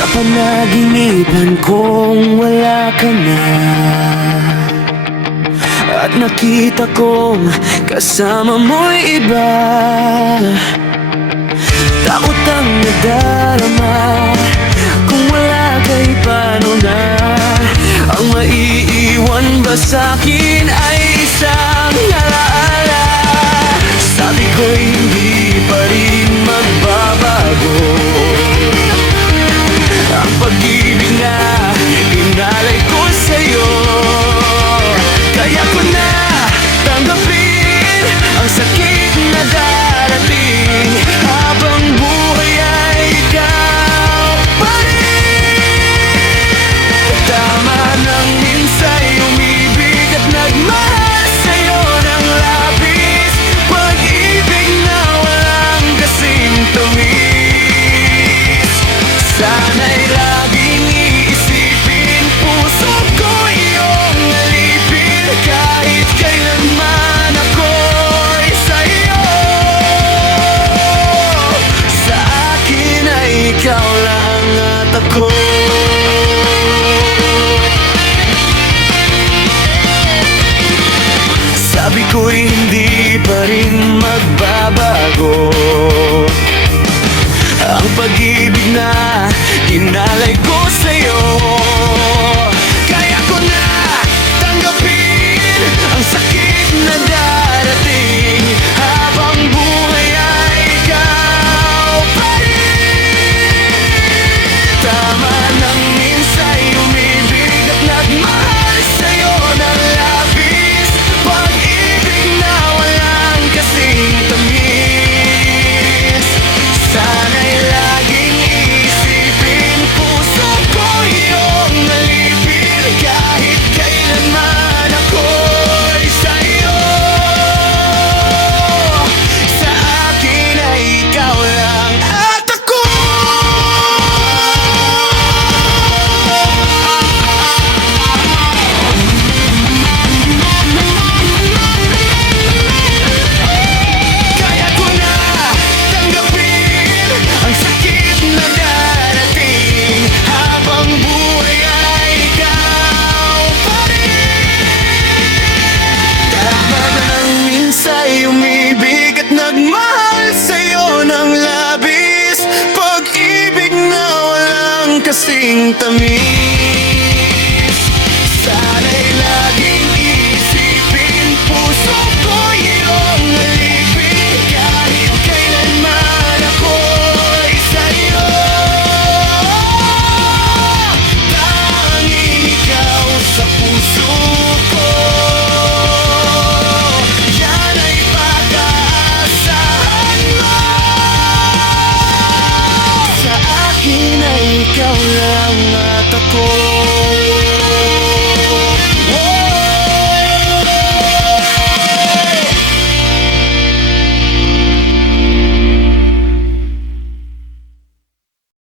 Napanaginipan kong wala ka na, at nakita kong kasama mo'y iba. Takot ang nadarama, kung wala ka'y paano na. Ang maiiwan ba sa'kin ay isang alaala? Sabi ko'y hindi pa rin magbabago ang pag-ibig na inalay ko sa'yo. Kaya ko na tanggapin ang sakit na darating, habang buhay ay ikaw pa rin. Tama nang minsa'y umibig at nagmahal sa'yo ng labis, pag-ibig na walang kasing tamis. Sana'y laging iisipin, puso ko iyong alipin, kahit kailanman ako'y sa'yo. Sa akin ay ikaw lang at ako. Sabi ko'y hindi pa rin magbabago ang pag-ibig na inalay ko sa'yo. Kaya ko na tanggapin ang sakit na darating, habang buhay ay ikaw pa rin. Tama nang minsa'y umibig at nagmahal sa'yo ng labis, pag-ibig na walang kasing tamis. Sana'y laging iisipin, puso ko iyong alipin, kahit kailanman ako'y sa'yo. Sa akin ay ikaw lang at ako. Kaya ko na tanggapin ang sakit na darating, habang buhay ay ikaw pa rin. Tama nang minsa'y umibig at nagmahal sa'yo ng labis, pag-ibig na walang kasing tamis. Sana'y laging iisipin, puso ko iyong alipin, kahit kailanman ako'y sa'yo. Tanging ikaw sa puso ko, yan ay pag-aasahan mo. Sa akin ay ikaw lang at ako.